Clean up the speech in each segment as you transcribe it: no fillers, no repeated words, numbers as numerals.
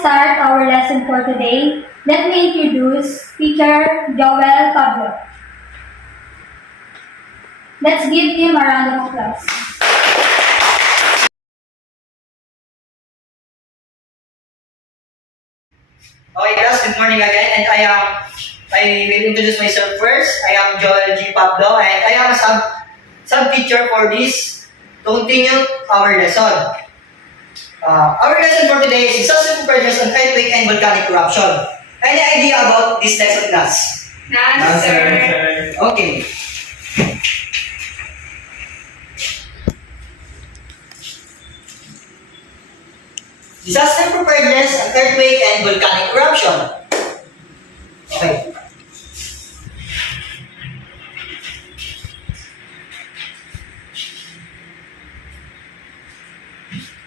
start our lesson for today, let me introduce Teacher Joel Pablo. Let's give him a round of applause. Okay, class, good morning again, and I will introduce myself first. I am Joel G. Pablo, and I am a sub-teacher for this to continue our lesson. Our lesson for today is disaster preparedness on earthquake and volcanic eruption. Any idea about this lesson, class? None, sir. Okay. Disaster preparedness on earthquake and volcanic eruption. Okay.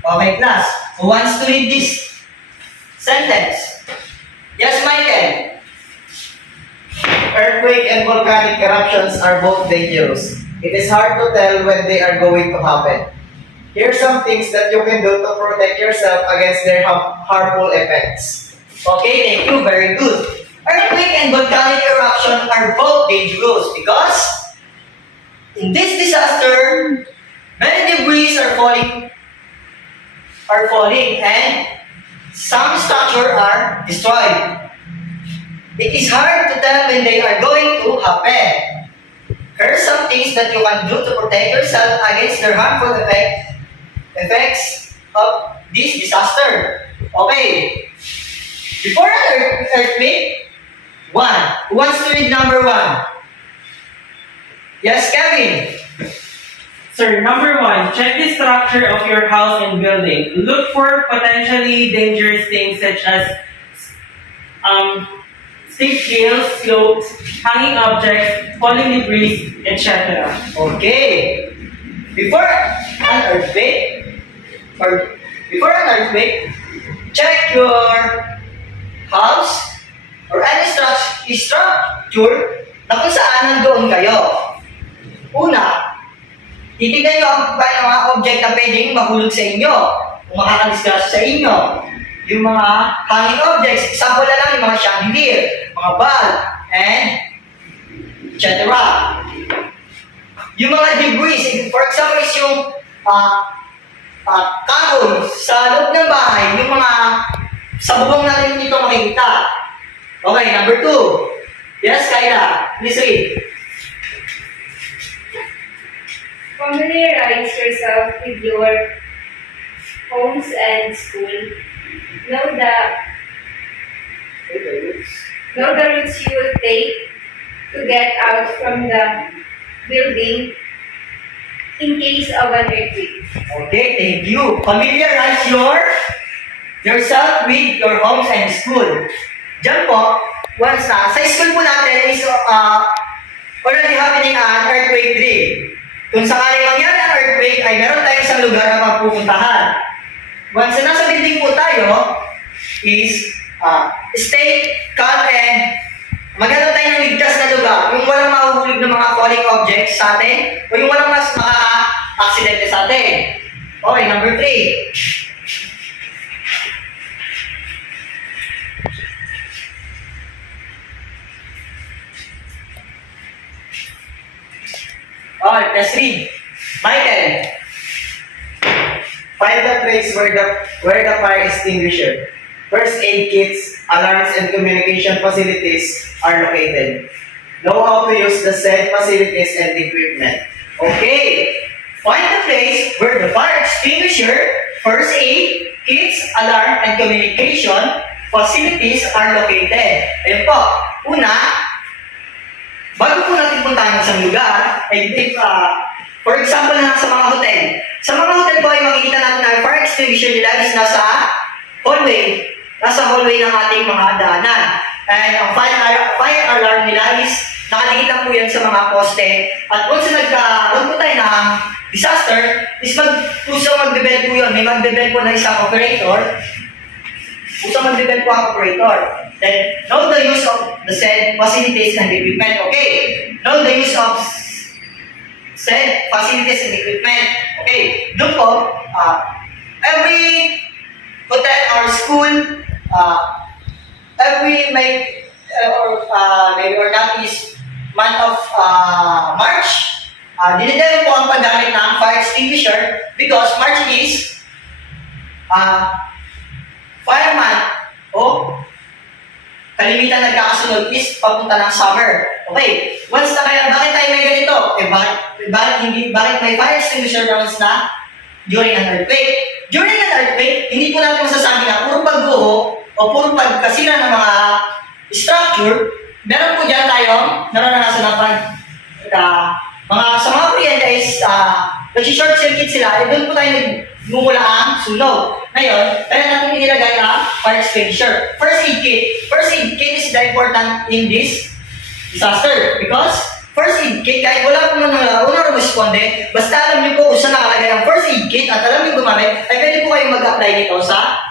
Okay, class. Who wants to read this sentence? Yes, Michael. Earthquake and volcanic eruptions are both dangerous. It is hard to tell when they are going to happen. Here are some things that you can do to protect yourself against their harmful effects. Okay, thank you. Very good. Earthquake and volcanic eruption are both dangerous because in this disaster, many debris are falling and some structures are destroyed. It is hard to tell when they are going to happen. Here are some things that you can do to protect yourself against their harmful effects of this disaster. Okay. Before an earthquake, who wants to read number 1? Yes, Kevin. Sir, number 1, check the structure of your house and building. Look for potentially dangerous things such as steep hills, slopes, hanging objects, falling debris, etc. Okay. Before an earthquake, check your house or any structure na kung saan nandoon kayo. Una, titignan nyo ang mga object na pwedeng mahulog sa inyo, kung makakadisgrasya sa inyo. Yung mga hanging objects, example na lang yung mga chandelier, mga bulb, and etc. Yung mga debris, for example, is yung kahoy sa loob ng bahay, yung mga sa bubong natin dito makikita. Okay, number 2. Yes, Kyla, please read. Familiarize yourself with your homes and school. Know the routes you will take to get out from the building in case of an earthquake. Okay, thank you. Familiarize yourself with your homes and school. Diyan po, once sa school po natin is already happening an earthquake drill. Kung sakaling mangyari ang earthquake, ay meron tayong isang lugar na mapupuntahan. Once na nasa building po tayo, is stay calm and maghanap tayo ng ligtas na lugar. Yung walang mahuhulog ng mga falling objects sa atin, o yung walang mas maka-aksidente sa atin. Okay, number 3. Okay, let's read. Michael. Find the place where the fire extinguisher, first aid kits, alarms, and communication facilities are located. Know how to use the said facilities and equipment. Okay. Find the place where the fire extinguisher, first aid, kits, alarm, and communication facilities are located. Ayun po. Una, bago po natin puntahan sa lugar, for example na sa mga hotel. Sa mga hotel po ay makikita natin na fire extinguisher nila is nasa hallway ng ating mga daanan. And ang fire alarm nila is nakadikit lang po yan sa mga poste. At once nagkaroon po tayo ng disaster, is magbe-bell po yun. May magbe-bell po na isang operator. Magbe-bell po ang operator. Then, know the use of the said facilities and equipment. Okay. Know the use of said facilities and equipment. Okay. Doon po, every hotel or school every May maybe or not is month of March, dinidala po ang paggamit ng fire extinguisher because March is fire month o kalimitan nagkakasunod is papunta ng summer. Okay, once na kaya, bakit tayo may ganito? Bakit may fire extinguisher once na during an earthquake? During an earthquake, hindi po natin masasabi na puro pagguho o puro pagkasira ng mga structure. Meron po dyan tayong naranasan na sa mga kuryente is nag-short circuit sila, doon po tayo nagmumula ang sunog. Ngayon, kaya natin inilagay ang fire extinguisher. First aid kit. First aid kit is very important in this disaster because first aid kit, kahit wala po unang responde, basta alam niyo po kung saan nakalagay ang first aid kit at alam niyo gumamit, ay pwede po kayong mag-apply nito sa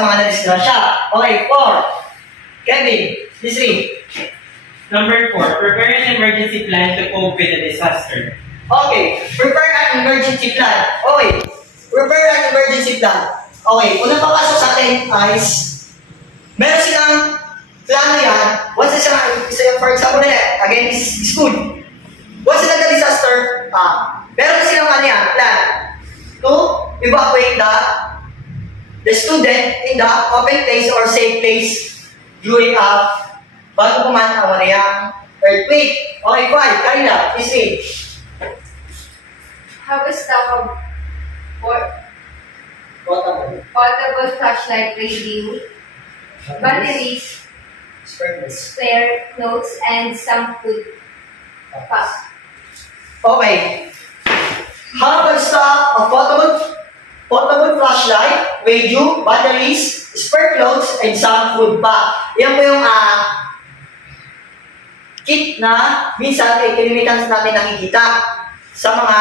mga nadisgrasya. Okay, 4. Kevin, please read. Number 4, prepare an emergency plan to cope with the disaster. Okay, prepare an emergency plan. Okay, prepare an emergency plan. Okay, unang papasok sa atin is, meron silang plano yan. Once for example again, is school. Once na nagka-disaster, meron silang plan to evacuate the student in the open place or safe place during bago puman ang manayang earthquake. Okay, 5. Karina, please read. Have a stock of portable flashlight, radio, batteries, spare clothes, and some food. Okay. Have a stock of portable flashlight, radio, batteries, spare clothes, and some food pack. Yan po yung kit na minsan ay kalimitan natin nakikita sa mga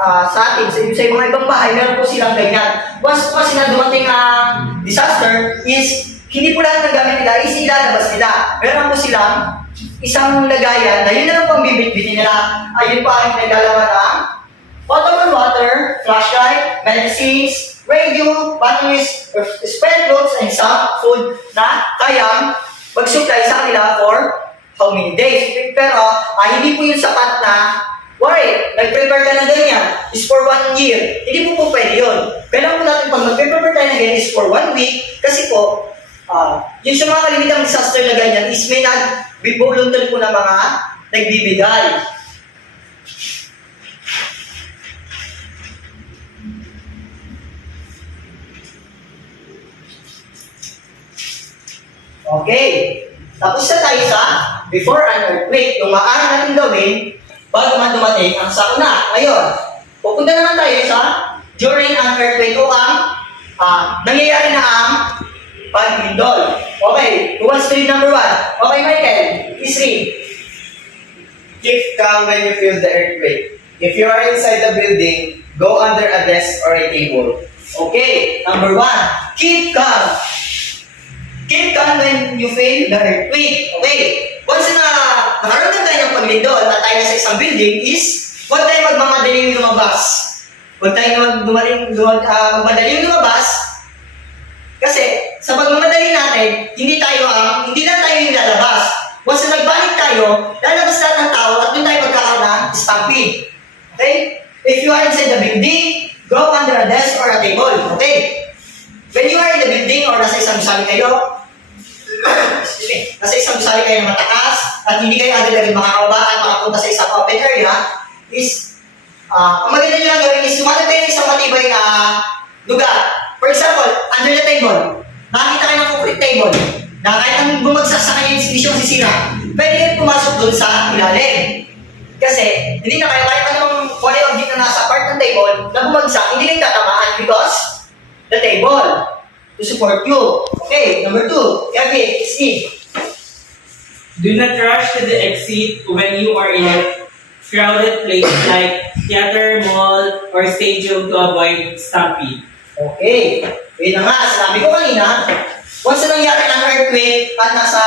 sa atin, sa mga ibang bahay, meron po silang ganyan. Once po sila dumating ang disaster, is hindi po lahat ng gamit nila, is ilalabas nila. Meron po silang isang lagayan na yun na lang pang bibit-bitin nila. Ayun pa ang naglalaman ng potable water, flashlight, medicines, radio, batteries, spare clothes, and some food na kayang mag-supply sa kanila for how many days. Pero hindi po yung sapat na nag-prepare ka na ganyan, is for 1 year. Hindi po pwede yun. Kailangan po natin pag mag-prepare tayo na ganyan is for 1 week, kasi po, yung sa mga kalimitang disaster na ganyan is may nag-volunteer po na mga nagbibigay. Okay. Tapos na tayo sa before an earthquake, yung maaari natin gawin bago man dumating ang sakuna. Ngayon, pupunta naman tayo sa during an earthquake o ang nangyayari na ang paglindol. Okay, who wants to read number 1? Okay, Michael, please read. Keep calm when you feel the earthquake. If you are inside the building, go under a desk or a table. Okay, number 1, keep calm. Keep calm when you feel the earthquake. Okay, once na nakaramdam tayo ng paglindol at tayo sa isang building is, huwag tayo magmamadaling lumabas. Huwag tayo magmadaling lumabas kasi sa pagmamadali natin, hindi na tayo yung lalabas. Once na nagbalik tayo, lalabas lahat ng tao at doon tayo magkakaroon ng stampede. Okay? If you are inside the building, go under a desk or a table. Okay? When you are in the building or nasa isang gusali kayo, nasa isang gusali kayo na mataas at hindi kayo agad-agad makakababa at makapunta sa isang open area, is, ang maganda nyo lang gawin is sumanod kayo isang matibay na lugar. For example, under the table, nakakita kayo ng concrete table, na kahit ang bumagsak sa kanya hindi siya masisira, pwede kayo pumasok doon sa ilalim. Kasi, hindi na kayo kahit anong body object na nasa part ng table na bumagsak, hindi kayo tatamaan because the table to support you. Okay, number 2, Kevin, Steve. Do not rush to the exit when you are in a crowded place like theater, mall, or stadium to avoid stampede. Okay, yun na nga, sinabi ko kanina, once na nangyari ang earthquake at nasa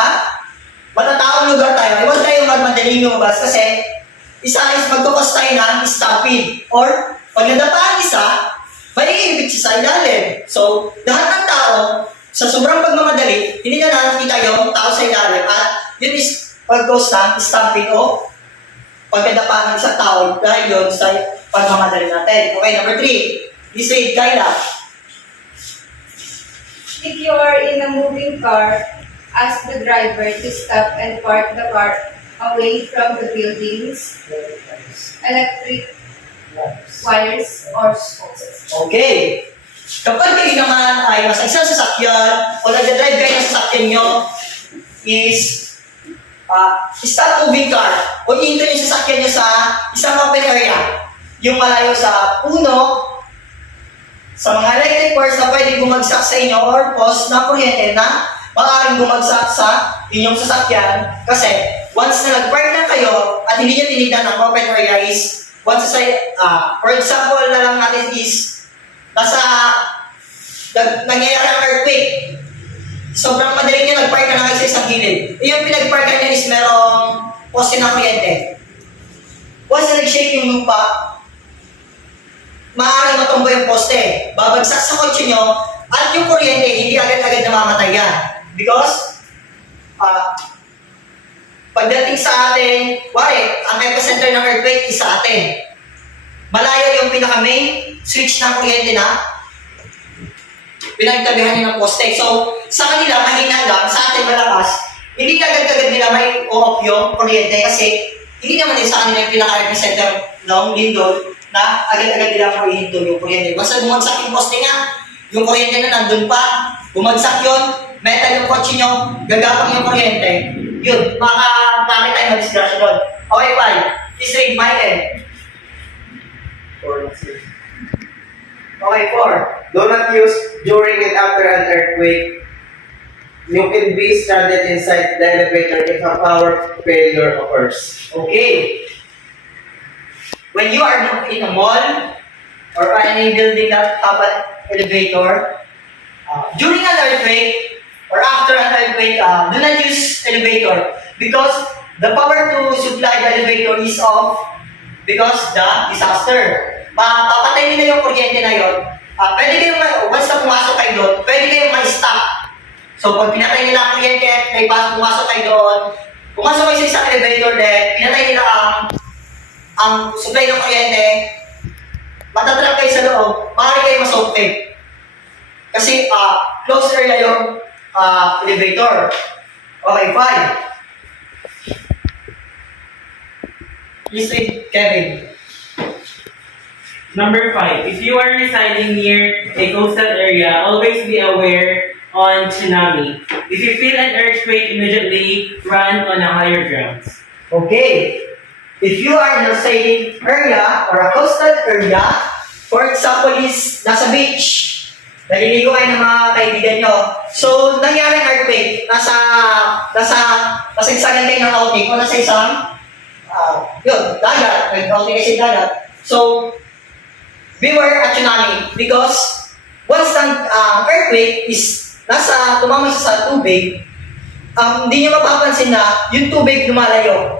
matataong lugar tayo, huwag tayo magmadaling lumabas kasi isa is magkukos tayo ng stampede or pag nadapa ang isa, maiibig siya sa ilalim. So, lahat ng tao, sa sobrang pagmamadali, hindi na nakikita yung tao sa ilalim at yun is pag-ghost ng stamping o pagkadapa ng isang tao dahil yun sa pagmamadali natin. Okay, number 3. Please read, Kyla. If you are in a moving car, ask the driver to stop and park the car away from the buildings, electric wires, or posts. Okay. Kapag kayo naman ay nasa isang sasakyan o nag-drive kayo ng sasakyan nyo is stop moving car o hinto yung sasakyan nyo sa isang open area. Yung malayo sa puno, sa mga electric wires na pwede bumagsak sa inyo or post na kuryente na maaaring bumagsak sa inyong sasakyan kasi once na nag-park na kayo at hindi nyo tinignan ang open area is once sa for example na lang natin is nangyayari ang earthquake. Sobrang madaling nyo nag-park na kayo sa isang gilid. Yung pinag-parkan nyo is merong poste na kuryente. Once na nag-shake yung lupa, maaaring matumbo yung poste. Babagsak sa kotse nyo at yung kuryente hindi agad-agad namamatay yan. Because pagdating sa atin, ang epicenter ng earthquake is sa atin. Malayo yung pinaka-main switch ng kuryente na pinagtabihan nyo ng poste. So, sa kanila, mahina lang, sa atin malakas, hindi agad-agad nila may off yung kuryente kasi hindi naman din sa kanila yung pinaka-epicenter ng lindol na agad-agad nila mahihinto yung kuryente. Basta bumagsak yung poste nga, yung kuryente na nandun pa, bumagsak yun, metal yung kotse nyo, gagapang yung kuryente, yun, makakita tayo mag-disgrasya doon. Okay, 5. Please read, Michael. 4 na sir. Okay, 4. Do not use during and after an earthquake. You can be stranded inside the elevator if a power failure occurs. Okay. When you are in a mall or any building that have an elevator, during an earthquake or after an earthquake, do not use elevator because the power to supply the elevator is off because the disaster. Papatay nila yung kuryente na yun. Pwede kayong, once na pumasok kayo doon, pwede kayong ma-stop. So pag pinatay nila ang kuryente, may pumasok kayo doon, pumasok kayo sa isang elevator din, pinatay nila ang supply ng kuryente, matatrap kayo sa loob, maaari kayo ma-suffocate. Kasi closed area yung elevator. Okay, 5. Please read, Kevin. Number 5. If you are residing near a coastal area, always be aware on tsunami. If you feel an earthquake, immediately run on a higher ground. Okay. If you are in a sailing area or a coastal area, for example is nasa beach, naliligo kayo ng mga kaibigan nyo. So, nangyari ang earthquake, nasa isagan kayo ng outing o nasa isang, dagat, nag-outing kayo sa dagat. So, beware at tsunami because once ang earthquake is tumama siya sa tubig, hindi nyo mapapansin na yung tubig lumalayo.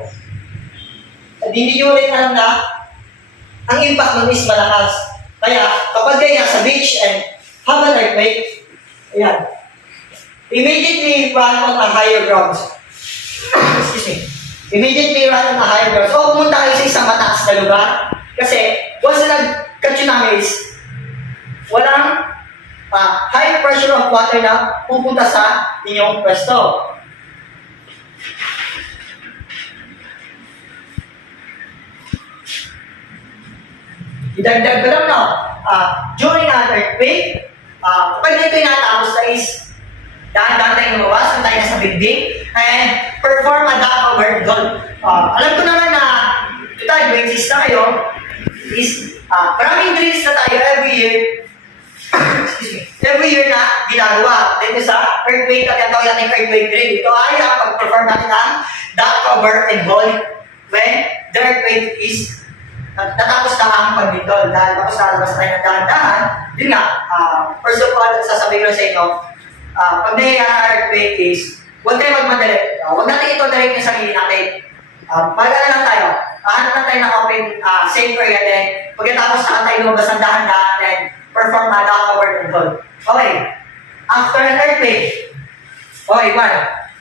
Hindi nyo rin alam na ang impact nun is malakas. Kaya kapag kayo nasa beach and have an earthquake, ayan, immediately run on a higher ground. Excuse me. Immediately run on a higher ground. So pumunta kayo sa isang mataas na lugar kasi once na nagka-tsunami is walang high pressure of water na pupunta sa inyong pwesto. Idagdag ko lang, during an earthquake, kapag nito yung natapos na is dahan-dahan tayong lumawas, kung tayo nasa building, and perform a dock over doon. Alam ko naman na ito tayo, braces na kayo, is maraming drills na tayo every year, every year na ginagawa. Dito sa earthquake, at tawag natin earthquake drill. Ito ay pag-perform natin ang dock over and hold when the earthquake is natapos na ang pagbitol. Dahil tapos nalabas tayo ng dahan-dahan, yun nga, first of all, sasabihin ko sa inyo, pag nangyayari ang earthquake is, huwag tayo magmadali. Huwag natin ito direct yung sarili natin. Mag-ala lang tayo. Hanap lang tayo ng open, safe area din. Pagkatapos na tayo lumabas ng dahan-dahan, then perform a work and all. Okay. After an earthquake. Okay, one.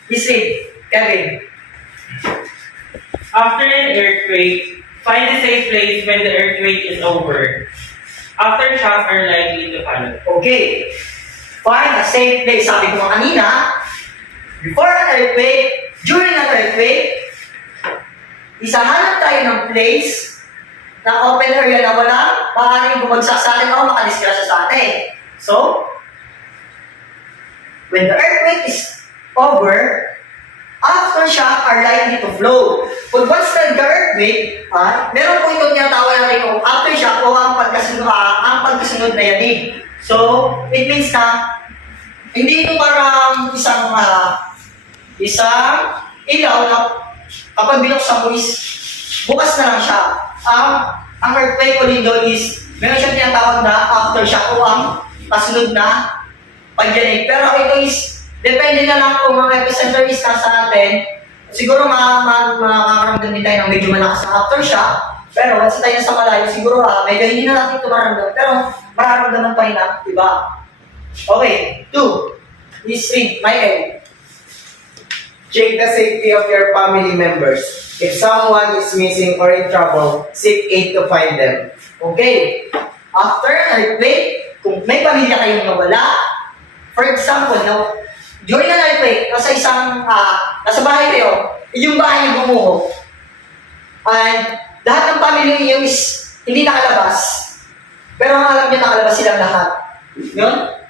Listen, Kevin. After an earthquake, find a safe place when the earthquake is over. Aftershocks are likely to follow. Okay. Find a safe place. Sabi ko nga kanina, before an earthquake, during an earthquake, isahanap tayo ng place na open area na wala maaaring bumagsak sa atin o makadisgrasya sa atin. So, when the earthquake is over, aftershock are likely to flow. But once the earthquake, meron po itong tinatawag natin yung aftershock o ang pagkasunod na yanig. So, it means na hindi ito parang isang ilaw na kapag binuksan mo is bukas na lang siya. Ang earthquake o lindol is meron siyang tinatawag na aftershock o ang kasunod na pagyanig. Pero ito is depende na lang kung ang epicenter is nasa atin. Siguro makakaramdam din tayo ng medyo malakas na aftershock. Pero once tayo sa malayo, siguro medyo hindi na natin ito maramdaman. Pero mararamdaman pa rin ang iba. Okay, 2 is 3, Michael. Check the safety of your family members. If someone is missing or in trouble, seek aid to find them. Okay, after an earthquake, kung may pamilya kayong nawala, for example, during an earthquake, nasa bahay kayo, yung bahay yung gumuho, and lahat ng pamilya niyo is hindi nakalabas, pero ang alam niyo nakalabas silang lahat. Yun?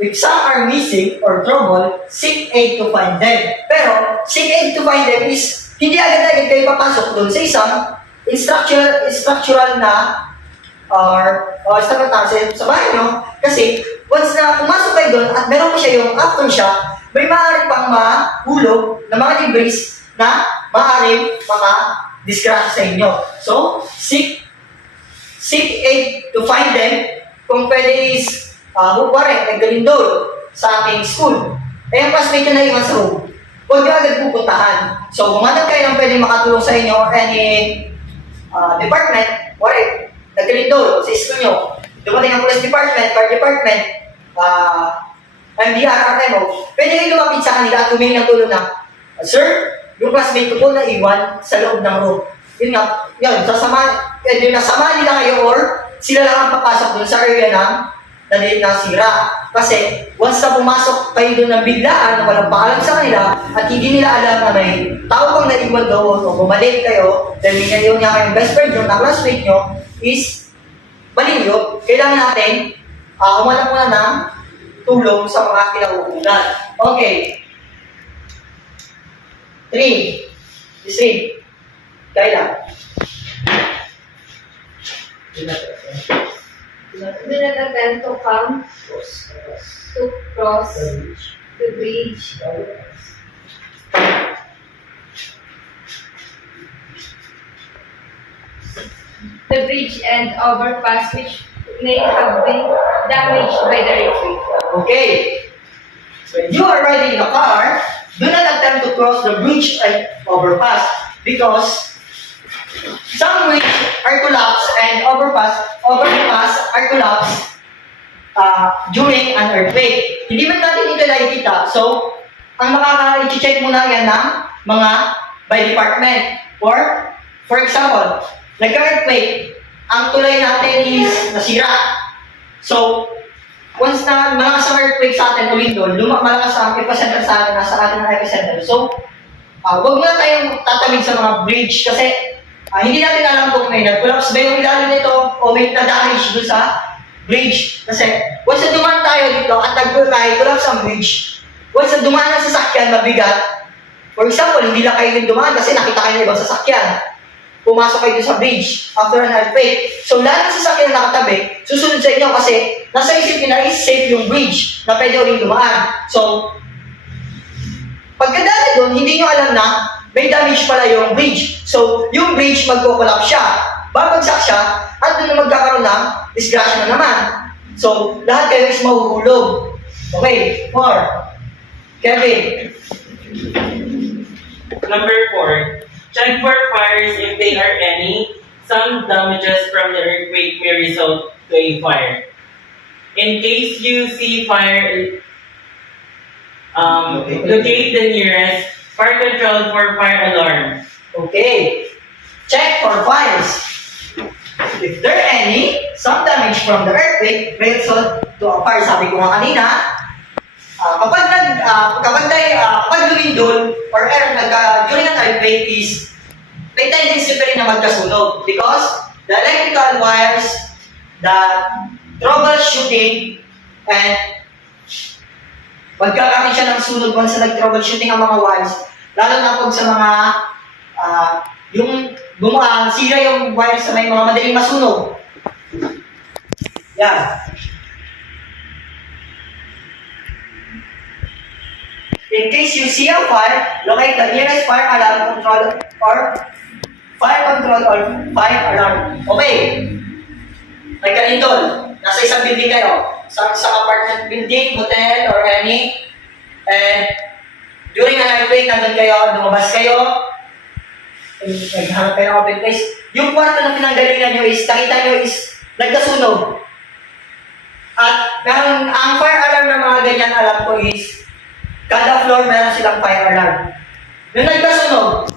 If some are missing or trouble, seek aid to find them. Pero, seek aid to find them is hindi agad-agad kayo papasok doon sa isang structural na sa bahay nyo. Kasi, once na pumasok kayo doon at meron po siya yung aftershock, may maaari pang mahulog na mga debris na maaari maka-discrash sa inyo. So, seek aid to find them. Kung pwede is naggalindol sa ating school. Ang classmate nyo na iwan sa room, huwag nyo agad pupuntahan. So, humanap kayo ng pwedeng makatulong sa inyo or any department, naggalindol sa school nyo. Dumating ang police department, fire department, MDR, RMO, pwede kayo lumapit sa kanila at humingi ng tulong na, Sir, yung classmate ko po na iwan sa loob ng room. Yun nga, nasama nila kayo or sila lang ang papasok dun sa area ng nasira. Kasi once na pumasok kayo doon ng biglaan na walang paalam sa kanila at hindi nila alam na may tao pang naiwan doon o bumalik kayo dahil ngayon nga kayong best friend nyo na classmate nyo is malinyo, kailangan natin humanap muna ng tulong sa mga kinauukulan. Okay. 3. Kaya Do not attempt to come to cross the bridge. The bridge and overpass which may have been damaged by the earthquake. Okay. When you are riding in a car, do not attempt to cross the bridge and overpass because some bridges are collapsed and overpass are collapsed during an earthquake. Hindi man natin ito nakikita. So, ang makaka-check muna yan ng mga by department. Or, for example, nagka-earthquake, ang tulay natin is nasira. So, once na malakas ang earthquake sa atin ulit doon, malakas ang epicenter sa atin, nasa atin ang epicenter. So, huwag muna tayong tatawid sa mga bridge kasi hindi natin alam kung may nag-collapse ba yung ilalim nito o may na-damage doon sa bridge. Kasi once na dumaan tayo dito at nag-collapse ang bridge, once na dumaan ang sasakyan, mabigat. For example, hindi lang kayo din dumaan kasi nakita kayo ng ibang sasakyan. Pumasok kayo sa bridge after an earthquake. So lahat ng sasakyan na nakatabi, susunod sa inyo kasi nasa isip nila is safe yung bridge na pwede uling dumaan. So, pagkadali doon, hindi nyo alam na may damage pala yung bridge. So, yung bridge magko-collapse siya. Babagsak siya at doon na magkakaroon ng disgrasya na naman. So, lahat kayo is mahuhulog. Okay, 4. Kevin. Number 4. Check for fires if there are any. Some damages from the earthquake may result to a fire. In case you see fire, locate the nearest fire control for fire alarm. Okay. Check for fires. If there are any, some damage from the earthquake may result to a fire. Sabi ko nga kanina, kapag lumindol or during an earthquake is may tendency pa rin na magkasunog because the electrical wires, the troubleshooting, and magkakaroon siya ng sunog once na nag-troubleshooting ang mga wires, lalo na pag sa mga yung sira yung wires sa may mga madaling masunog. Yan. In case you see a fire, locate the nearest fire alarm control or fire alarm. Okay. May kalindol. Nasa isang building kayo. Sa apartment building, hotel, or any. And during an earthquake, nandun kayo, lumabas kayo. Naghanap kayo ng open place. Yung kwarto na pinanggalingan nyo is, nakita nyo is, nagkasunog. At ang fire alarm ng mga ganyan, alam ko is, kada floor meron silang fire alarm. Yung nagkasunog,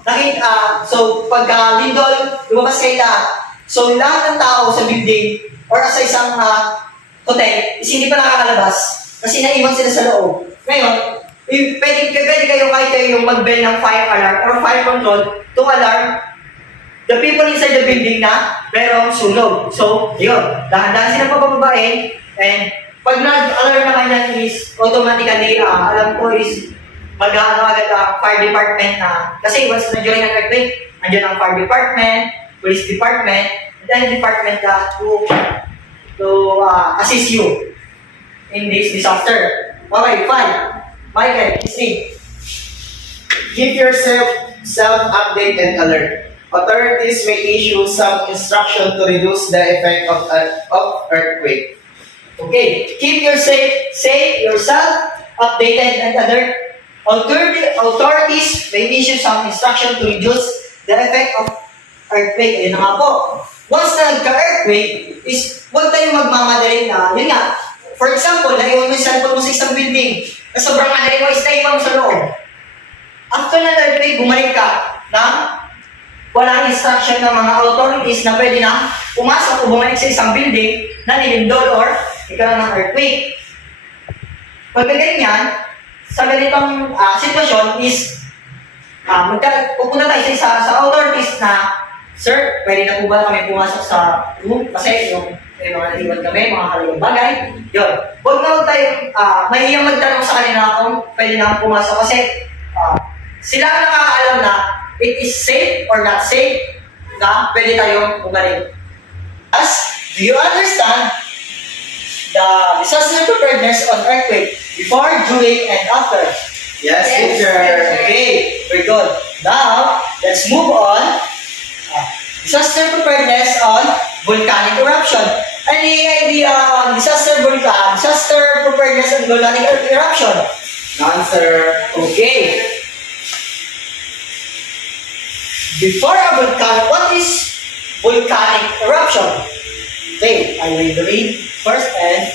so pagka lindol, lumabas kayo lahat. So lahat ng tao sa building or sa isang hotel is hindi pa nakakalabas kasi naiwan sila sa loob. Ngayon, pwede kayo kahit kayo yung mag-bell ng fire alarm or fire control to alarm the people inside the building na merong sunog. So, yun, dahan-dahan sila pabababain and pag nag-alarm naman yan is automatically, alam ko is mag-ano agad ang fire department na, kasi once na during an earthquake, nandiyan ang fire department, police department, and then department to assist you in this disaster. Okay, fine. Michael, listening. Keep yourself self-update and alert. Authorities may issue some instruction to reduce the effect of earthquake. Okay, keep yourself updated and alert. Authorities may issue some instruction to reduce the effect of earthquake. Ayun na nga po. Once na nagka-earthquake, is huwag tayong magmamadali na, yun nga. For example, naiwan mo yung cellphone mo sa isang building, na sobrang madali mo, is naiwan mo sa loob. After na earthquake, bumalik ka na walang instruction ng mga authorities na pwede na pumasok o bumalik sa isang building na nilindol or ikaw ng earthquake. Pag ganyan, sa ganitong sitwasyon is pupunta tayo sa authorities na, sir, pwede na po ba kami pumasok sa room? Kasi may mga naiwan kami, mga halagang bagay. Yun. Huwag tayo mahiyang magtanong sa kanila kung pwede na pumasok kasi sila ang nakakaalam na it is safe or not safe na pwede tayong bumalik. Do you understand the disaster preparedness on earthquake before, during, and after? Yes, Yes, teacher. Okay, very good. Now, let's move on. Disaster preparedness on volcanic eruption. Any idea on disaster preparedness on volcanic eruption? None, sir. Okay. Before a volcano, what is volcanic eruption? Okay, I will read first. And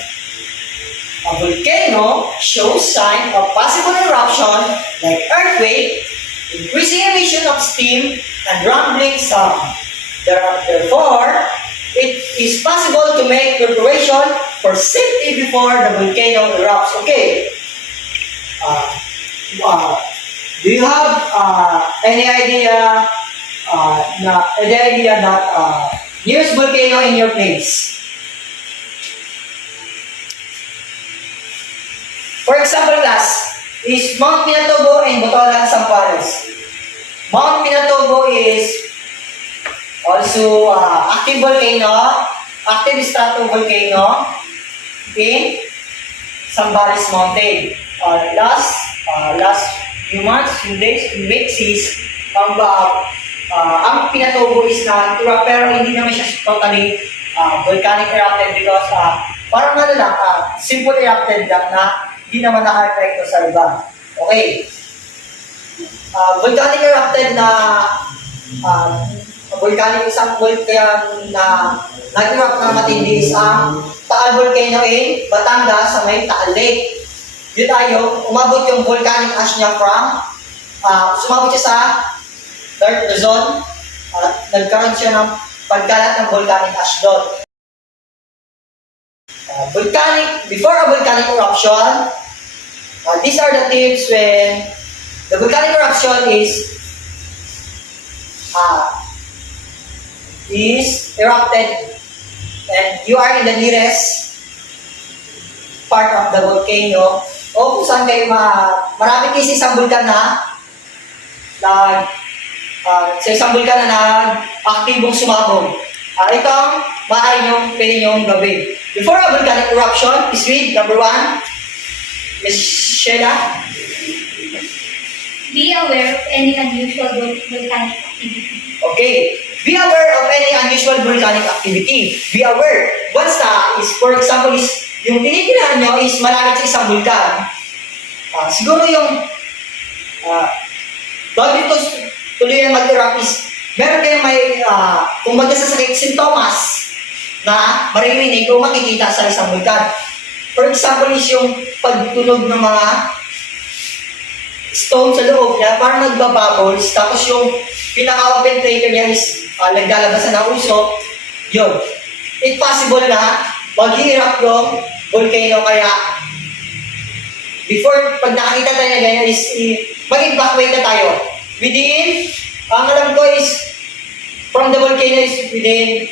a volcano shows sign of possible eruption like earthquake, increasing emission of steam, and rumbling sound. Therefore, it is possible to make preparation for safety before the volcano erupts. Okay. Do you have any idea that nearest volcano in your place? For example, class, is Mount Pinatubo in Botolan, Zambales. Mount Pinatubo is also active volcano, active stratovolcano in Zambales Mountain. Last few months, few days, few weeks is ang Pinatubo is na-erupt pero hindi naman siya totally volcanic erupted because parang simple erupted lang na hindi naman naka-epekto sa iba. Okay. Volcanic erupted na isang volcan na nag-erupt ng matindi is ang Taal Volcano in Batangas sa may Taal Lake. Yun tayo, umabot yung volcanic ash niya from, sumabot siya sa North Luzon at nagkaroon siya ng pagkalat ng volcanic ash doon. Before a volcanic eruption, these are the tips when the volcanic eruption is erupted and you are in the nearest part of the volcano o kung saan kayo marami kasi isang bulkan na sa isang bulkan na nag-aktibong sumabog. Itong maaari nyo, pwede nyo gawin. Before a volcanic eruption, is read number 1. Ms. Sheila. Be aware of any unusual volcanic activity. Okay. Be aware of any unusual volcanic activity. Be aware. Once for example, yung tinitirahan nyo is malapit sa isang vulkan. Siguro yung bago ito tuluyan mag-erupt is meron kayong may kung magkasasakit sintomas na maririnig o makikita sa isang vulkan. For example is yung pagtunog ng mga stone sa loob niya para magbabubbles, tapos yung pinaka-ventilator niya is naglalabasan ng usok. Yun. It's possible na mag-erupt yung volcano, kaya before, pag nakakita tayo na ganyan is mag-evacuate na tayo. Within, ang alam ko is from the volcano is within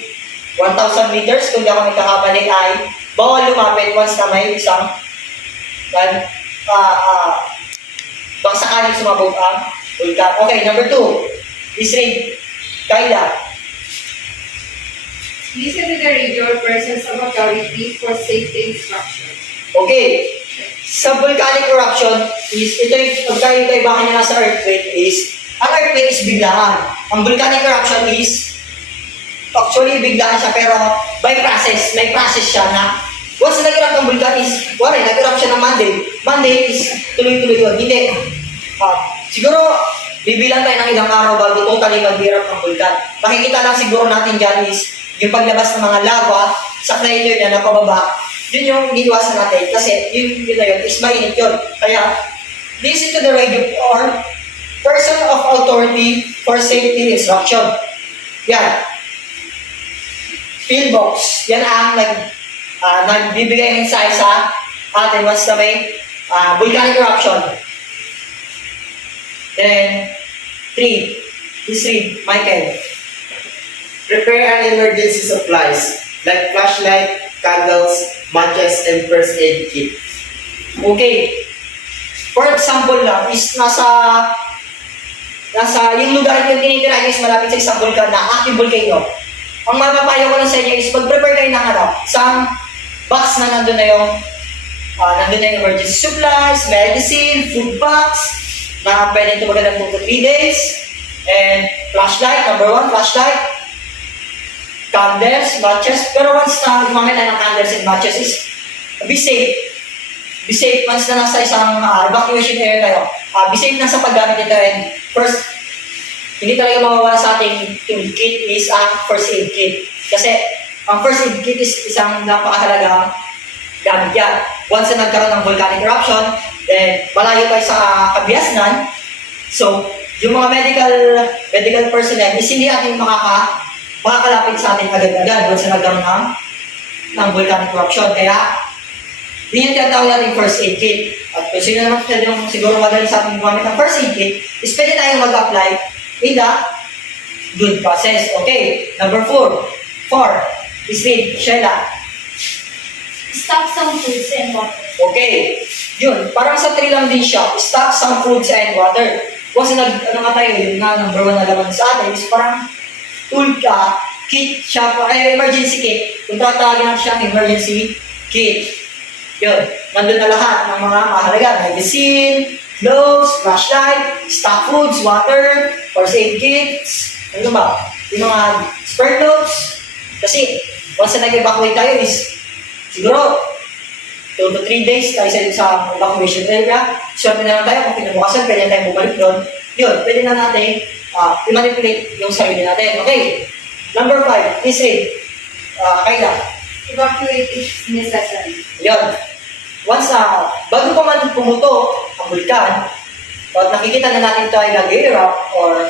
1,000 meters, kung di ako nagkakamali ay bawal lumapit once na may isang baka sakaling sumabog ang vulkan. Okay, number 2 is read. Kayla. Listen to the radio or persons of authority for safety instructions. Okay. Sa volcanic eruption is, ito yung pagkaiba niya sa earthquake is, ang earthquake is biglaan. Ang volcanic eruption is, actually biglaan siya pero by process, may process siya na once nag-erupt ang vulkan is, nag-erupt siya ng Monday. Monday is tuloy-tuloy yun. Hindi. Siguro, bibilang tayo ng ilang araw bago totally mag-erupt ang vulkan. Makikita lang siguro natin dyan is, yung paglabas ng mga lava sa crater niya na pababa, yun yung iniwasan natin. Kasi yun na yun, is mainit yun. Kaya, listen to the radio or person of authority for safety instruction. Yan. Pillbox. Yan ang nagbibigay ng mensahe sa atin once na may volcanic eruption. Then, 3. Please read, Michael. Prepare an emergency supplies like flashlight, candles, matches, and first aid kit. Okay. For example lang, is nasa yung lugar yung tinitirahan is malapit sa isang vulkan na active volcano. Ang mapapayo ko lang sa inyo is mag-prepare kayo ng isang box na nandun na yung emergency supplies, medicine, food box, na pwede tumagal ng 2 to 3 days. And flashlight, number 1, flashlight. Candles, matches. Pero once na gumamit na ng candles and matches is be safe. Be safe once na nasa isang evacuation area kayo. Be safe na sa paggamit nito. And first, hindi talaga mawawala sa ating kit is ang first aid kit. Kasi ang first aid kit is isang napakahalagang gamit yan. Once na nagkaroon ng volcanic eruption, then malayo tayo sa kabiasnan. So, yung mga medical personnel is hindi ating makakalapit sa atin agad-agad once na nagkaroon ng volcanic eruption. Kaya, yun yung tinatawag natin first aid kit. At kung sino naman yung siguro madali sa ating gumamit ng first aid kit, is pwede tayong mag-apply in the good process. Okay, number 4 is read, Sheila. Stock some foods and water. Okay, yun, parang sa 3 lang din siya, stock some foods and water. Kasi yun na, number 1 na laman sa atin, is parang kit siya, emergency kit. Kung tatawagin natin siya, emergency kit. Yun, nandun na lahat ng mga mahalaga, medicine, gloves, flashlight, stock foods, water, first aid kits, ano ba? Yung mga spare gloves. Kasi, once na nag-evacuate tayo is, siguro, 2 to 3 days tayo sa evacuation area. Swerte na lang tayo kung kinabukasan, pwede na tayo bumalik doon. Yun, pwede na natin i-manipulate yung sarili natin. Okay, number 5, please read. Kaya, Evacuate if necessary. yun. Once na, bago pa man pumuto ang bulkan, pag nakikita na natin ito ay nag-erupt or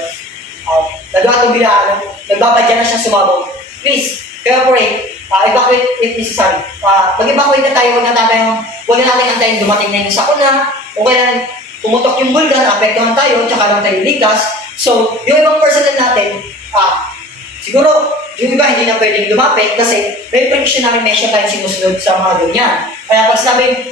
nagbabadya na siya sumabog, please, evaporate, evacuate if necessary. Mag-evacuate na tayo, huwag na natin antayin dumating na yung sakuna, o kaya pumutok yung bulkan, apektuhan tayo, tsaka lang tayo likas. So, yung ibang personnel natin, siguro, yung iba hindi na pwedeng lumapit kasi may precautionary measure tayong sinusunod sa mga ganyan. Kaya pag sabing,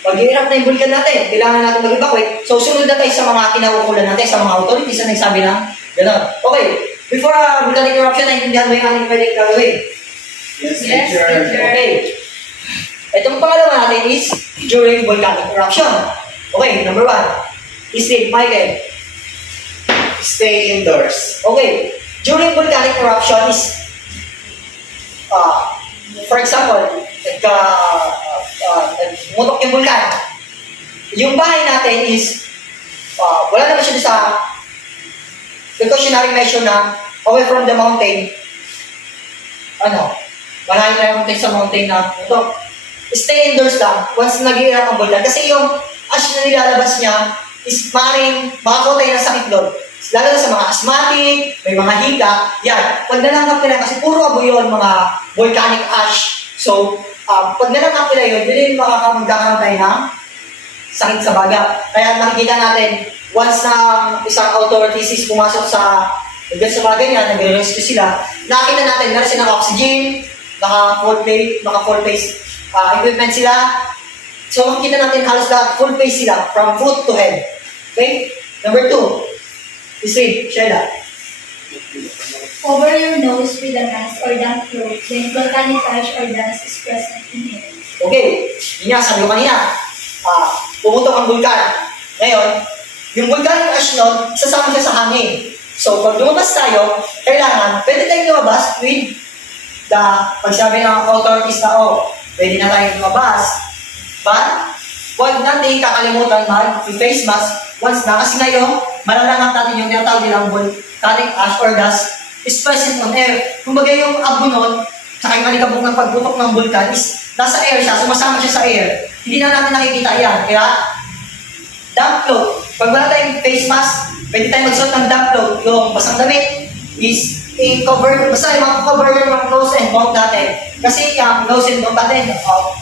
mag-i-erupt na yung bulkan natin, kailangan natin mag-evacuate. So, sunod na tayo sa mga kinauukulan natin, sa mga authorities na nagsabi na gano'n. Okay, before volcanic eruption, naintindihan mo yung ating pwedeng gagawin. Yes, teacher. Okay. Itong pangalawa natin is during volcanic eruption. Okay, number 1. Is Michael. Stay indoors. Okay. During volcanic eruption is, for example, nagmutok yung vulkan. Yung bahay natin is, wala naman siya sa precautionary measure na away from the mountain. Malayo tayo mountain sa mountain na ito. Stay indoors lang once nag-i-erupt ang vulkan. Kasi yung ash na nilalabas niya is maaaring makakotay ng sakit doon. Lalo na sa mga asthmatic, may mga hika, yan. Pag nalanggap nila, kasi puro abo yun, mga volcanic ash. So, pag nalanggap nila yun, yun yung magkakaroon tayo ng sakit sa baga. Kaya nakikita natin, once na isang authorities is pumasok sa mga ganyan, nag-rescue sila, nakita natin, meron silang oxygen, naka-full face equipment sila. So, makikita natin halos lahat, full face sila, from foot to head. Okay? Number 2. Isri, Sheila. Cover your nose with a mask or damp cloth when volcanic ash or dust is present in air. Okay, yun nga, sabi ko kanina, pumutok ang vulkan. Ngayon, yung volcanic ash nun, sasama siya sa hangin. So, pag lumabas tayo, kailangan, pwede tayong lumabas with pag sabi ng authorities na, pwede na tayong lumabas. But, huwag natin kakalimutan mag-face mask once na, kasi ngayon, malalangat natin yung tinatawag nilang volcanic ash or dust is present on air. Kumbaga yung abo nun, saka yung alikabok ng pagputok ng vulkan is nasa air siya, sumasama siya sa air. Hindi na natin nakikita yan. Kaya, damp cloth. Pag wala tayong face mask, pwede tayong magsuot ng damp cloth. Yung basang damit is i-cover, basta yung cover yung nose and mouth natin. Kasi yung nose and mouth natin,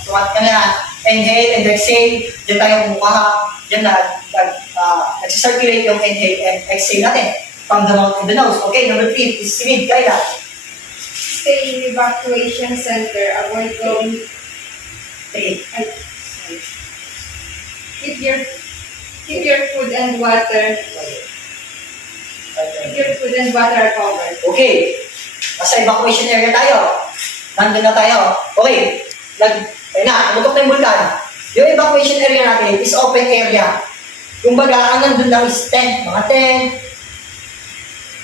tumat ka na, inhale and exhale, dyan tayo mukha, dyan nagsisirculate yung inhale and exhale natin from the mouth and the nose. Okay, number 3 is Simid, Kayla. Stay in evacuation center. Avoid going. Keep your food and water. Keep your food and water are covered. Okay, nasa evacuation area tayo. Nandun na tayo. Okay, tumutok na yung vulkan. Yung evacuation area natin is open area. Yung baga, ang nandun lang is tent, mga tent.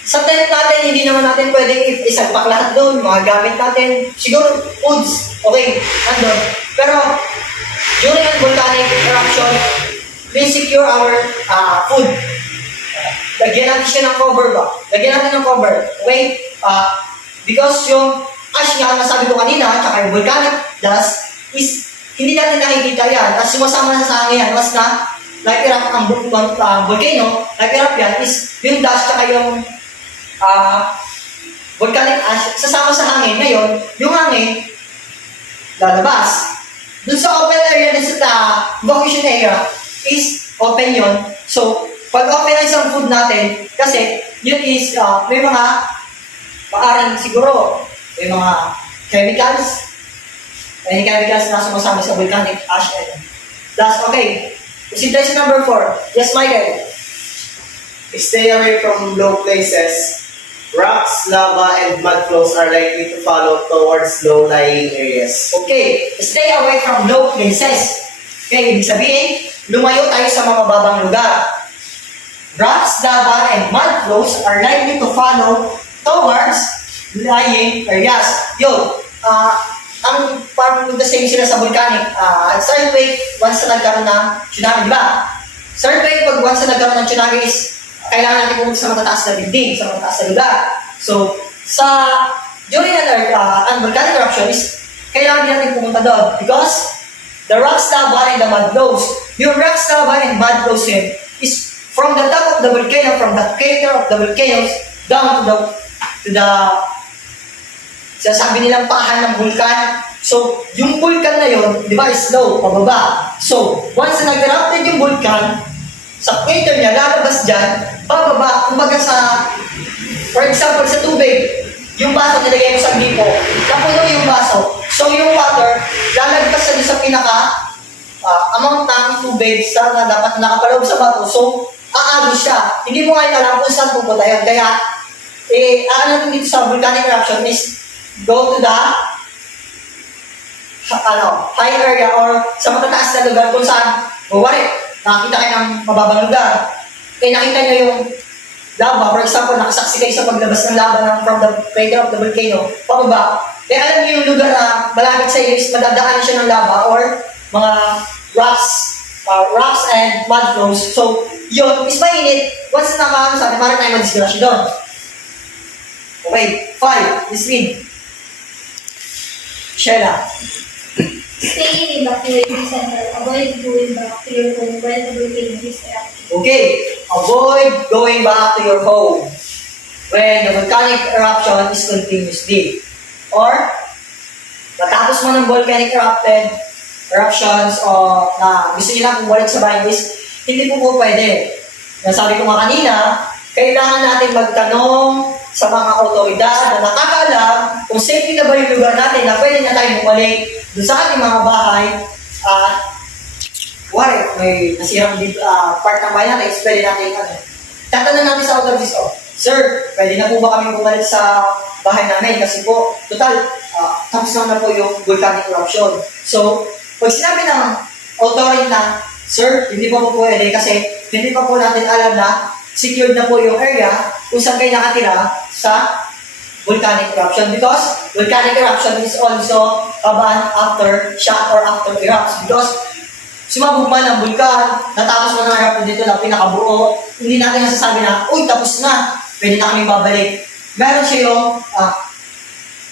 Sa tent natin, hindi naman natin pwedeng isagpak lahat doon, mga gamit natin. Siguro, foods, okay, nandun. Pero, during a volcanic eruption, please secure our food. Lagyan natin siya ng cover ba? Lagyan natin ng cover. Okay? Because yung ash nga, nasabi ko kanina, tsaka yung volcanic dust, is hindi natin nakikita yan. Tapos sumasama na sa hangin yan. Mas na, nag-erupt ang volcano, nag-erupt yan, is yung dust tsaka yung volcanic ash, sasama sa hangin. Ngayon, yung hangin, lalabas. Doon sa open area, dun sa evacuation area, is open yon. So, pag open na isang food natin, kasi yun is, may mga maaring siguro, may mga chemicals na sumasama sa volcanic ash and dust. Okay, consideration number 4. Yes, Michael. Stay away from low places. Rocks, lava, and mud flows are likely to follow towards low-lying areas. Okay, stay away from low places. Okay, ibig sabihin, lumayo tayo sa mga babang lugar. Rocks, lava, and mud flows are likely to follow towards lying areas. Yun, ang parang the same sila sa volcanic. Earthquake, once na nagkaroon ng tsunami, di ba? Sa earthquake, pag once na nagkaroon ng tsunami is, kailangan natin pumunta sa matataas na building, sa matataas na lugar. So, sa during an volcanic eruption is kailangan din natin pumunta doon because the rocks lava and the mud flows. Yung rocks lava and mud flows yun is from the top of the volcano, from the crater of the volcanoes down to the sasabi nilang pahan ng vulkan. So, yung vulkan na yun, di ba, is slow, pababa. So, once na nag-erupted yung vulkan, sa crater niya, lalabas dyan, bababa, kumbaga sa, for example, sa tubig, yung baso nilagay mo sa gripo, napuno yung baso. So, yung water, lalagpas sa pinaka amount ng tubig sa na dapat nakapaloob sa bato. So, aagos siya. Hindi mo ngayon alam kung saan pupunta yan. Kaya, ano natin dito sa volcanic eruption is go to the high area or sa matataas na lugar kung saan, nakakita kayo ng mababang lugar. Nakita nyo yung lava, for example, nakasaksi kayo sa paglabas ng lava from the crater of the volcano, pababa. Alam niyo yung lugar na malapit sa iyo is madadaan siya ng lava or mga rocks and mud flows. So, yun is mainit. Once na nakaano sa atin, parang tayo madisgrasya doon. Okay, 5. This read. Sheila. Stay in evacuation center. Avoid going back to your home when the volcano is erupting. Okay, avoid going back to your home when the volcanic eruption is continuously. Or, matapos mo ng volcanic eruptions o na gusto nyo lang bumalik sa bahay is, hindi po pwede. Sabi ko nga kanina, kailangan natin magtanong sa mga otoridad na nakakaalam kung safety na ba yung lugar natin na pwede na tayong bumalik doon sa ating mga bahay at may nasirang part ng bahay natin, pwede natin tatanong natin sa authorities, Sir, pwede na po ba kami bumalik sa bahay namin kasi po, total, tapos na po yung volcanic eruption. So, pag sinabi ng authority na, Sir, hindi po pwede kasi hindi pa po natin alam na secured na po yung area kung saan kayo nakatira sa volcanic eruption because volcanic eruption is also a ban after shock or after erupts because sumabog man ang vulkan, natapos mo na eruption dito na pinakabuo, hindi natin nasasabi na, uy, tapos na, pwede na kami babalik. Meron siya yung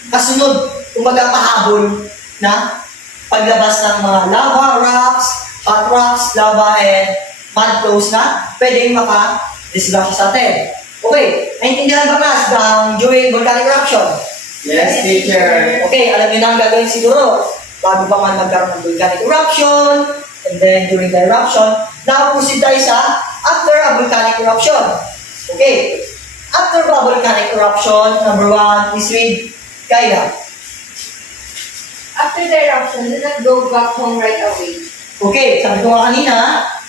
kasunod, kumbaga pahabol na paglabas ng mga lava rocks, hot rocks, lava, and mud flows na pwedeng maka-disgrasya sa atin. Okay, naintindihan ba class during volcanic eruption? Yes, teacher. Okay, alam niyo na ang gagawin siguro bago pa man magkaroon ng volcanic eruption and then during the eruption, now proceed tayo sa after a volcanic eruption. Okay, after a volcanic eruption, number 1, please read, Kayla. After the eruption, do not go back home right away. Okay, sabi ko nga kanina,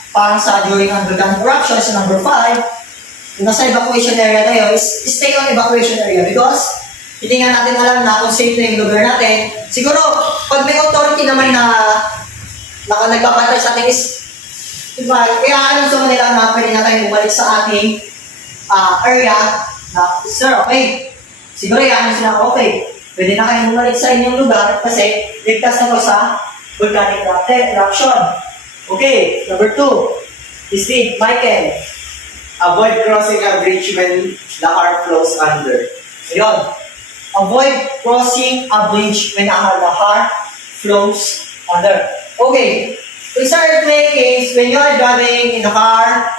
parang sa during ang volcanic eruption, sa number 5, yung nasa evacuation area na yun, is stay on evacuation area because hindi nga natin alam na kung safe na yung lugar natin. Siguro, pag may authority naman na nagpapantay sa atin is, diba, kaya anong sa kanila na pwede na tayong bumalik sa ating area na, Sir, okay, siguro yan sila, okay, pwede na kayong bumalik sa inyong lugar kasi ligtas na to sa volcanic eruption. Okay, number 2, is read, Michael. Avoid crossing a bridge when the car flows under. Ayun. Avoid crossing a bridge when the heart flows under. Okay. So, sa earthquake case, when you are driving in a car,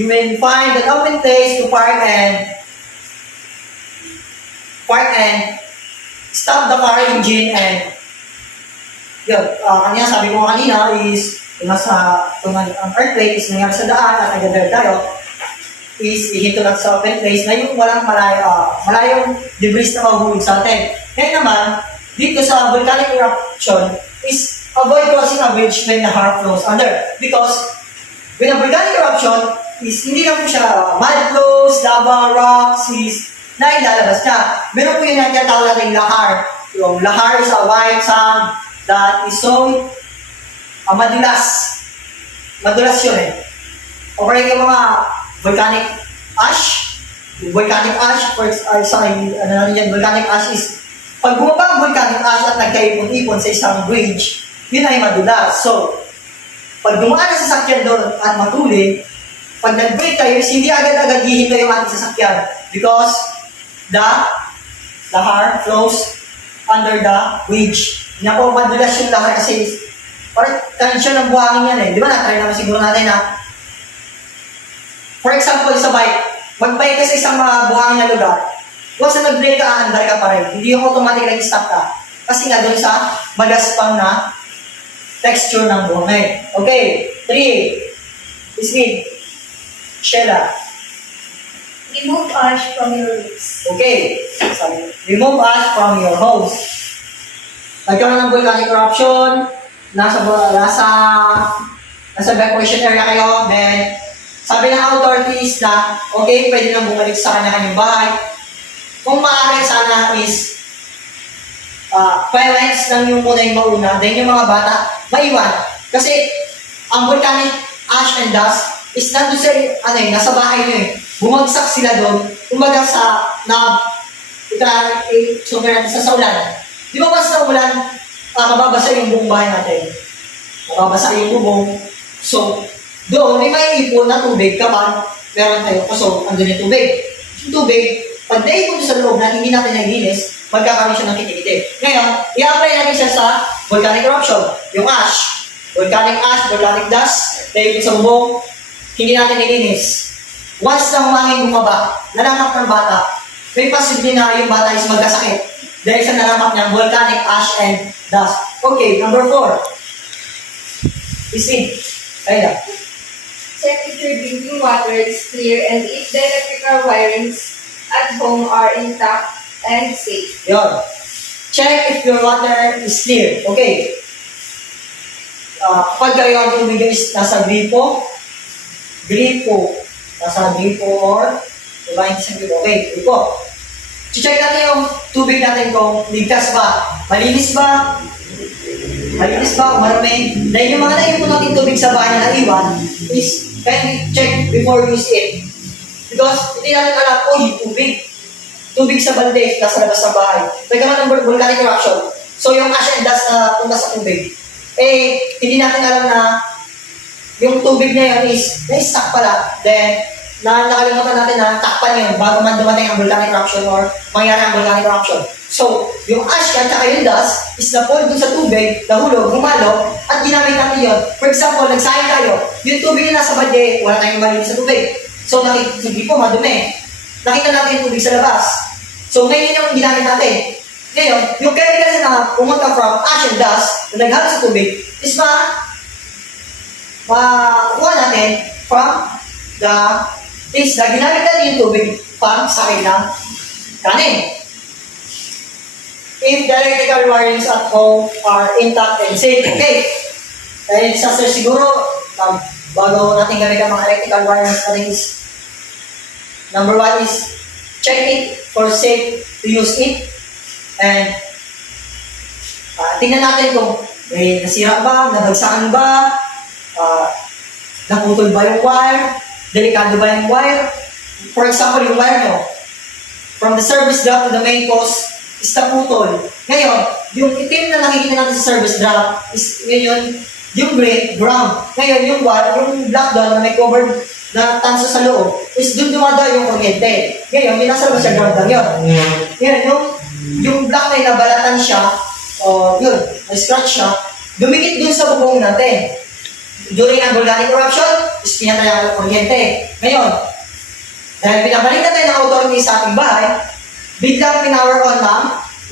you will find an open place to park and stop the car engine and yun. Kanya sabi ko kanina is kung ang earthquake is nangyari sa daan at nag-drive tayo, is ihinto natin sa open place na yung walang malayong debris na mahuhulog sa atin. Kaya naman, dito sa volcanic eruption, is avoid crossing a bridge when the heart flows under. Because when a volcanic eruption, is hindi na po siya mud flows, lava, rocks, is nailalabas na. Meron po yun ang tinatawag natin lahar. Yung lahar is a white sand that is so madulas. Madulas yun eh. Or yung mga volcanic ash. Volcanic ash, volcanic ash is, pag bumaba ang volcanic ash at nagkaipon-ipon sa isang bridge, yun ay madulas. So, pag dumaan ang sasakyan doon at matulid, pag nag-brake kayo, hindi agad-agad hihinto yung ating sasakyan because the lahar flows under the wedge. Hindi po madulas yung lahar kasi parang tension ng buhangin yan eh. Di ba na-try naman siguro natin na for example, sa bike, mag-bike ka sa isang buhangin na lugar, once na nag-brake ka, aandar ka pa rin. Hindi yung automatic nag-stop ka. Kasi nga doon sa magaspang na texture ng buhangin. Okay, 3. Ismin. Sheila. Remove ash from your lips. Okay. Sorry. Remove ash from your hose. Nagkaroon ng volcanic eruption, nasa evacuation area kayo, then sabi ng authorities na okay, pwede nang bumalik sa kanya-kanyang bahay. Kung maaari sana is parents lang yung muna yung mauna, then yung mga bata maiwan. Kasi ang volcanic ash and dust is nandun sa, nasa bahay nyo eh. Bumagsak sila doon, kumbaga sa sa ulan. Di ba mas sa ulan, mababasa yung buong bahay natin. Mababasa yung bubong. So, doon may ipon na tubig kapag meron tayo so andun yung tubig. Yung tubig, pag naipon sa loob na hindi natin naglinis, magkakaroon siya ng kitikiti. Ngayon, i-apply natin siya sa volcanic eruption. Yung ash, volcanic dust, naipon sa bubong, hindi natin nilinis. Once na humangin bumaba, nalamak ng bata, may posible na yung bata is magkasakit dahil sa nalamak niyang volcanic ash and dust. Okay, number 4. Isin. Kaya. Check if your drinking water is clear and if the electrical wirings at home are intact and safe. Yun. Check if your water is clear. Okay. Pag kayo ang tubig is nasa gripo or diba yung isang gripo. Okay, gripo. Check natin yung tubig natin kung ligtas ba, malinis ba, marami. Dahil yung mga naipon natin tubig sa bahay na naiwan is can check before use it. Because hindi natin alam, yung tubig sa balde, nasa labas ng bahay. Nagkaroon ng volcanic eruption. So yung ash and dust na punta sa tubig, hindi natin alam na yung tubig na yun is na-stuck pala. Then, nakalimutan natin na takpan yun bago man dumating ang volcanic eruption or mangyari ang volcanic eruption. So, yung ash at saka yung dust is na-pull dun sa tubig, nahulog, humalo, at ginamit natin yun. For example, nagsayang tayo, yung tubig na nasa badye, wala tayong malinis sa tubig. So, sige po, madumi. Nakita natin yung tubig sa labas. So, ngayon yung ginamit natin. Ngayon, yung chemicals na pumunta from ash and dust na naghalo sa tubig is makuha natin from the is na ginamit natin yung tubig pang sakit ng kanin. If the electrical wirings at home are intact and safe, okay. Dahil disaster siguro, bago natin gamit ang mga electrical wirings natin is number 1 is check it for safe to use it. And tingnan natin kung may nasira ba, nabagsakan ba, naputol ba yung wire, delikado ba yung wire. For example, yung wire nyo, from the service drop to the main post, is naputol. Ngayon, yung itim na nakikita natin sa service drop, is ngayon, yung gray, ground. Ngayon, yung wire, yung black doon na may covered na tanso sa loob, is doon dumada yung kuryente. Ngayon, minasa ba siya ground lang yun. Ngayon, yung black na inabalatan siya, yun, na-scratch siya, dumikit dun sa bubong natin. During ang volcanic eruption, is pinataya ang kuryente. Ngayon, dahil pinabalik natin ng authority sa ating bahay, biglang pinower on ng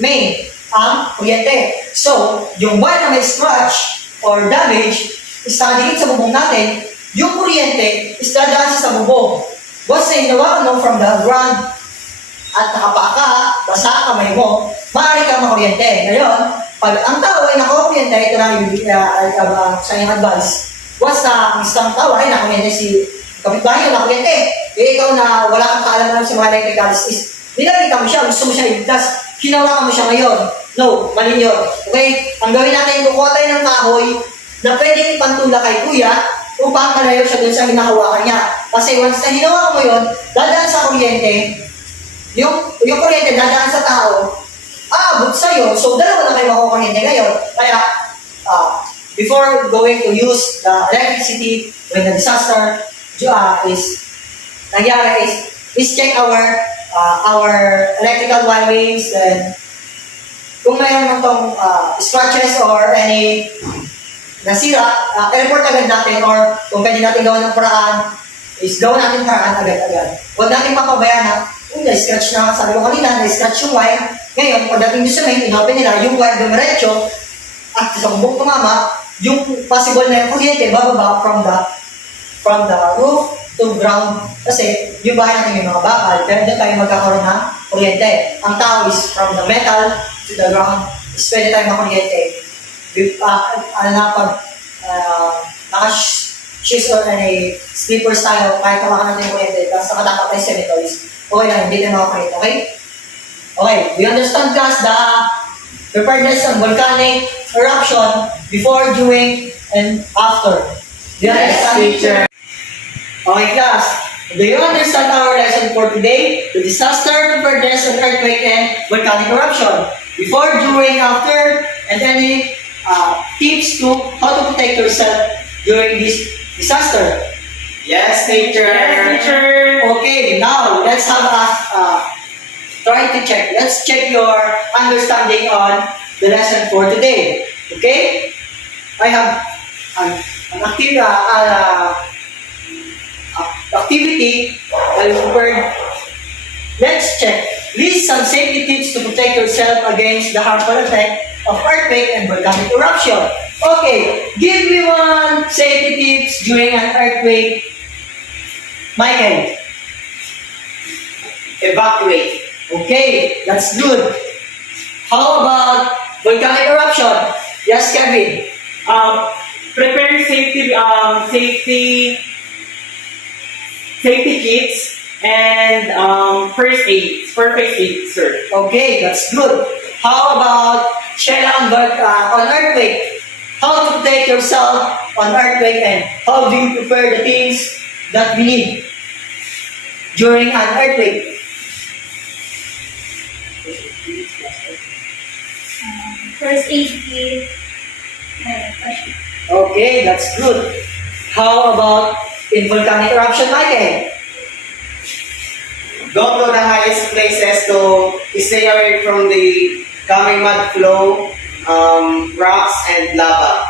main ang kuryente. So, yung wire na may scratch or damage is nakadikit sa bubong natin, yung kuryente is dadaan sa bubong. Once na hinawakan mo from the ground at nakapaka, basa ang kamay mo, maaari kang makuryente. Ngayon, pag ang tao ay nakakuryente, ito na yung sa inyong advice. Once na ang isang tao ay nakakuryente si kapitbahay, nakakuryente, ikaw na wala kang kaalaman sa mga electricals is nilalita mo siya, gusto mo siya iligtas, hinawakan mo siya ngayon. No, mali yun. Okay? Ang gawin natin, kukuha tayo ng kahoy na pwedeng ipantula kay kuya upang malayo siya dun sa hinahawakan niya. Kasi once na hinawakan mo yun, dadaan sa kuryente, yung kuryente dadaan sa tao, aabot sa'yo. So, dalawa na kayo makukuryente ngayon. Kaya, before going to use the electricity when the disaster is nangyari is check our our electrical wirings, then kung mayroon itong scratches or any nasira, i-report agad natin, or kung pwede natin gawa ng paraan, is gawin natin paraan agad-agad. Huwag natin mapabayaan na, na-scratch na, sabi ko kanina, na-scratch yung wire. Ngayon, pagdating nyo sa main, inopen nila, yung wire dumiretso, at sa kumbok tumama, yung possible na yung kuryente, bababa from the roof to ground. Kasi yung bahay natin yung mga bakal, pero doon tayo magkakaroon ng kuryente. Ang tao is from the metal to the ground, is pwede tayo makuryente. Naka-shoes or slippers tayo, kahit kawakan natin yung kuryente, tapos nakatapak tayo sa cemeteries, okay lang, hindi tayo makakuryente, okay? Okay, we understand class the preparedness of volcanic eruption before, during, and after. Do you understand? teacher. Okay, class. Do you understand our lesson for today? The disaster preparedness of earthquake and volcanic eruption. Before, during, after, and any tips to how to protect yourself during this disaster. Yes, teacher. Yes, teacher. Okay, now let's have a try to check. Let's check your understanding on the lesson for today. Okay? I have an activity I prepared. Let's check. List some safety tips to protect yourself against the harmful effect of earthquake and volcanic eruption. Okay, give me one safety tips during an earthquake. Michael. Evacuate. Okay, that's good. How about volcanic eruption? Yes, Kevin. Prepare safety kits and first aid, sir. Okay, that's good. How about Sheila on earthquake? How to protect yourself on earthquake, and how do you prepare the things that we need during an earthquake? First aid kit. Okay, that's good. How about in volcanic eruption, Michael? Go to the highest places to stay away from the coming mud flow, rocks, and lava.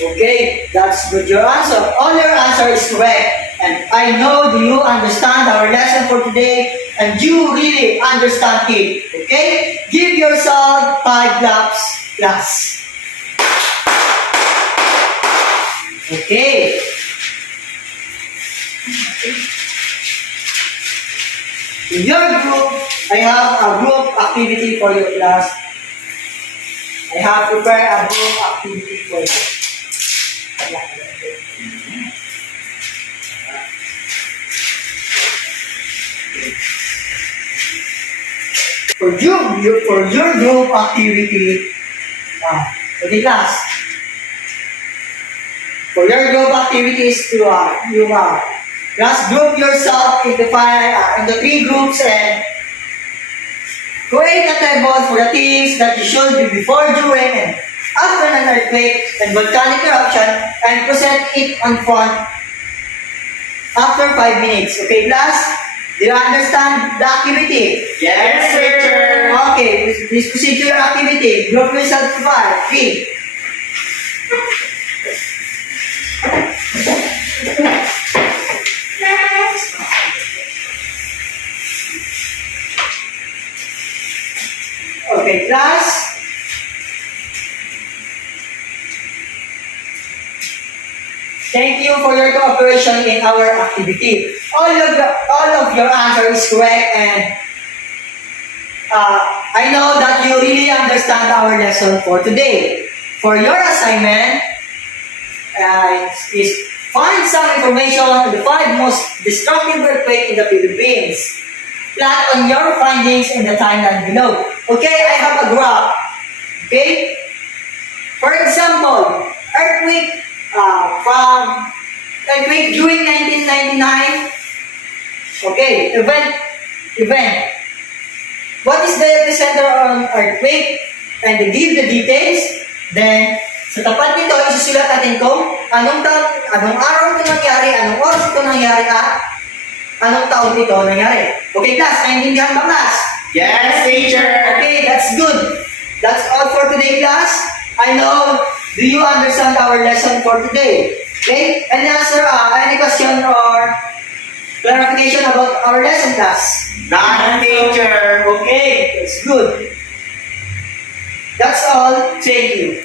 Okay, that's good. Your answer. All your answer is correct. And I know do you understand our lesson for today, and you really understand it. Okay? Give yourself 5 claps, class. Okay. In your group, I have a group activity for your class. I have prepared a group activity for you. For your group activity, okay class. For your group activities to class group yourself into 3 groups and create a table for the things that you should do before, during, and after an earthquake and volcanic eruption, and present it on front after 5 minutes. Okay, class? Do you understand the activity? Yes, sir. Okay, please proceed to your activity. Group yourself to 5. 3. Okay, class. Thank you for your cooperation in our activity. All of your answer is correct, and I know that you really understand our lesson for today. For your assignment is find some information on the 5 most destructive earthquakes in the Philippines. Plot on your findings in the timeline below. Okay, I have a graph. Okay? For example, earthquake during 1999. Okay, event. What is the epicenter on earthquake? And they give the details. Then, sa tapat nito, isusulat natin kung anong araw ito nangyari, anong oras ito nangyari, at anong tawag dito nangyari. Okay, class, naintindihan ba class? Yes, teacher. Okay, that's good. That's all for today, class. I know, do you understand our lesson for today? Okay, any answer, any question or clarification about our lesson, class? None, teacher. Okay, that's good. That's all. Thank you.